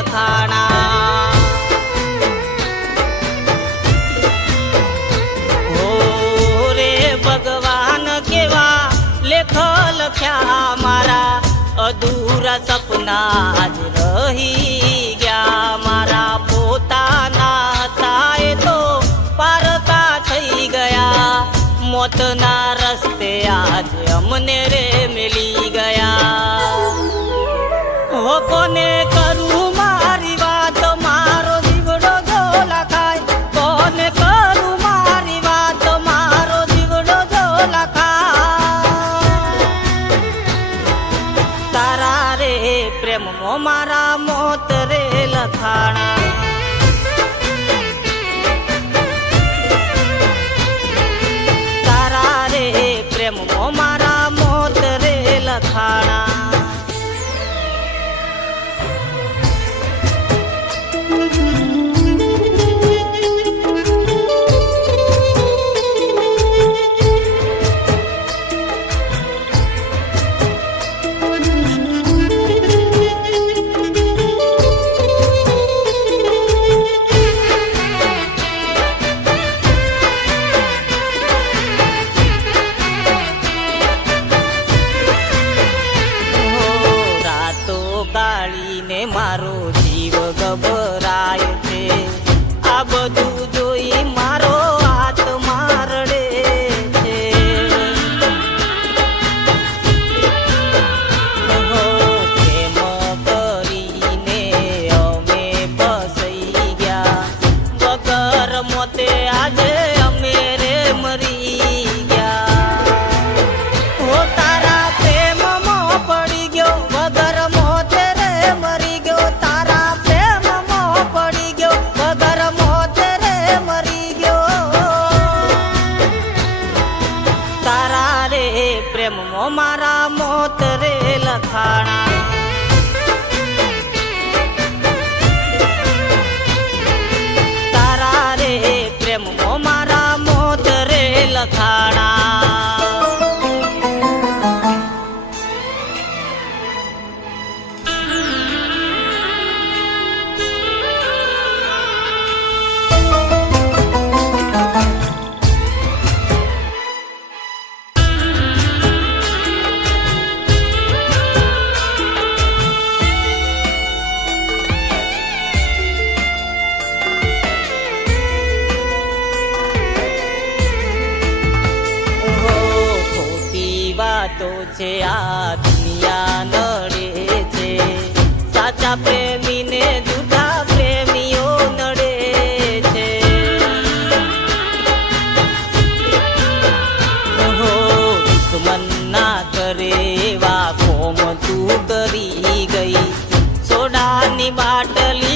લખાણા હો રે ભગવાન કેવા લેખ લખ્યા મારા અધૂરા સપના જ રહી ગયા મારા પોતાના હતા એ તો પારકા થઈ ગયા મોતના રસ્તે આજે અમને રે મિલી ગયા હો કોને કરું મારી વાત મારો જીવડો જો લખાય કોને કરું મારી વાત મારો જીવડો જો લખાય તારા રે પ્રેમમાં મારા મોત રે લખાણા પ્રેમમાં મારા મોત રે લખાણા ગાળીને મારો જીવ ગભરાય છે આ બધું જોઈ મારો હાથ મારડે છે પ્રેમ કરીને અમે ફસાઈ ગયા વગર મોતે આજે અમે રે મરી ગયા હો તારા પ્રેમમાં પડી ગયો વગર મોતે મરી ગયો તારા પ્રેમમાં પડી ગયો વગર મોતે રે મરી ગયો તારા રે પ્રેમમાં મારા મોત રે લખાણા તારા રે પ્રેમમાં મારા મોત રે લખાણા તો છે આ દુનિયા નડે છે સાચા પ્રેમીને જૂઠા પ્રેમીઓ નડે છે હો દુશ્મન ના કરે એવા કોમ તું કરી ગઈ સોડાની બાટલી